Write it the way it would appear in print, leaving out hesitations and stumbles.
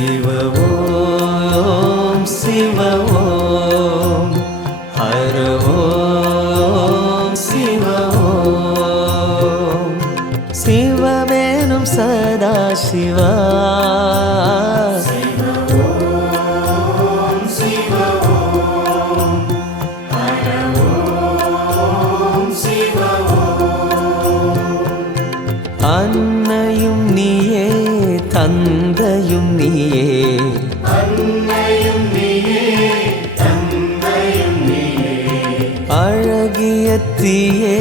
சிவ ஓம் சிவ ஓம் ஹர ஓம் சிவ ஓம் சிவவேணும் சதா சிவா அன்னையும் நீயே தந்தையும் நீயே அழகிய தீயே